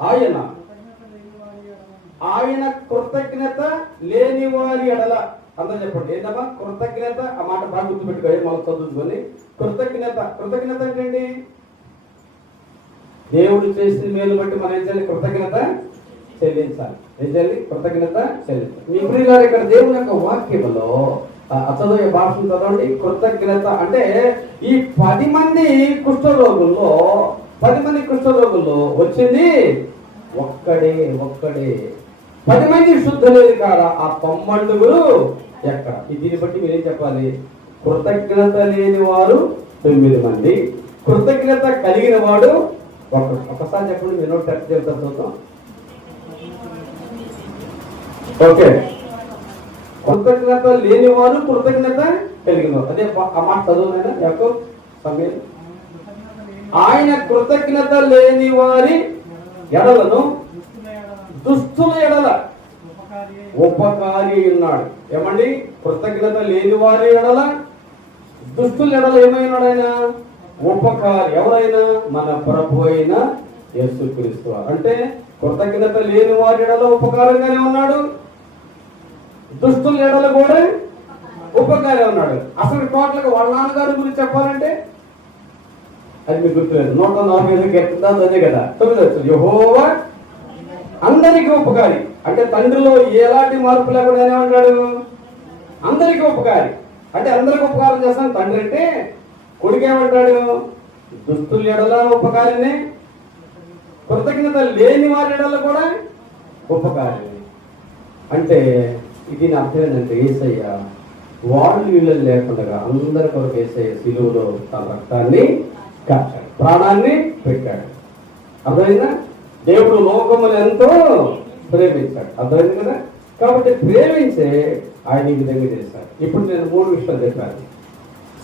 ఆయన. ఆయన కృతజ్ఞత లేని వారి ఎడల. అందరూ చెప్పండి ఏంటమ్మా? కృతజ్ఞత? ఆ మాట బాగా గుర్తుపెట్టుకోండి మళ్ళీ చదువుకొని కృతజ్ఞత. కృతజ్ఞత ఏంటండి దేవుడు చేసిన మేలు బట్టి మనం ఏం చేయాలి? కృతజ్ఞత చెల్లించాలి. ఏం చేయాలి? కృతజ్ఞత చెల్లించాలి. మీ ప్రియులారు ఇక్కడ దేవుని యొక్క వాక్యములో ఆ చదివే భాషను చదవండి. కృతజ్ఞత అంటే ఈ పది మంది కుష్ఠరోగుల్లో పది మంది కుష్ఠరోగుల్లో వచ్చింది. ఒక్కడే ఒక్కడే. పది మంది శుద్ధ లేదు ఆ తొమ్మండుగురు ఎక్కడ? దీన్ని బట్టి మీరేం చెప్పాలి? కృతజ్ఞత లేని వారు తొమ్మిది మంది. కృతజ్ఞత కలిగిన వాడు ఒక ఒకసారి చెప్పండి మీరు టెస్ట్ చెప్తారు చూద్దాం ఓకే. కృతజ్ఞత లేని వారు కృతజ్ఞత కలిగిన వారు. అదే ఆ మాట చదువునైనా యొక్క సమయం ఆయన కృతజ్ఞత లేని వారి ఎడలను దుస్తుల ఎడల ఉపకారి ఉన్నాడు ఏమండి? కృతజ్ఞత లేని వారి ఎడల దుస్తుల ఎడల ఏమైనాడు ఆయన? ఉపకారి. ఎవరైనా? మన ప్రభు అయిన యేసుక్రీస్తు అంటే కృతజ్ఞత లేని వారి ఎడల ఉపకారంగానే ఉన్నాడు. దుస్తుల ఎడల కూడా ఉపకారి ఉన్నాడు. అసలు టోటల్గా వాళ్ళ నాన్నగారి గురించి చెప్పాలంటే అది మీకు గుర్తులేదు. నూట నలభై ఐదు ఎట్లా అదే కదా. తొమ్మిది యహోవా అందరికీ ఉపకారి. అంటే తండ్రిలో ఎలాంటి మార్పు లేకుండా ఏమంటాడు అందరికీ ఉపకారి. అంటే అందరికి ఉపకారం చేస్తాను. తండ్రి అంటే కొడుకు ఏమంటాడు? దుస్తులు ఎడల ఉపకారిని. కృతజ్ఞత లేని వారి ఎడల కూడా ఉపకారిని. అంటే ఇది నా అర్థం ఏంటంటే ఏసయ్య వాళ్ళు వీళ్ళు లేకుండా అందరి కొరకు ఏసయ్య సిలువలో తన రక్తాన్ని కాచాడు ప్రాణాన్ని పెట్టాడు అర్థమైందా? దేవుడు లోకములు ఎంతో ప్రేమించాడు. అర్థమైంది కదా? కాబట్టి ప్రేమించే ఆయన ఈ విధంగా చేశాడు. ఇప్పుడు నేను మూడు విషయాలు చెప్పాను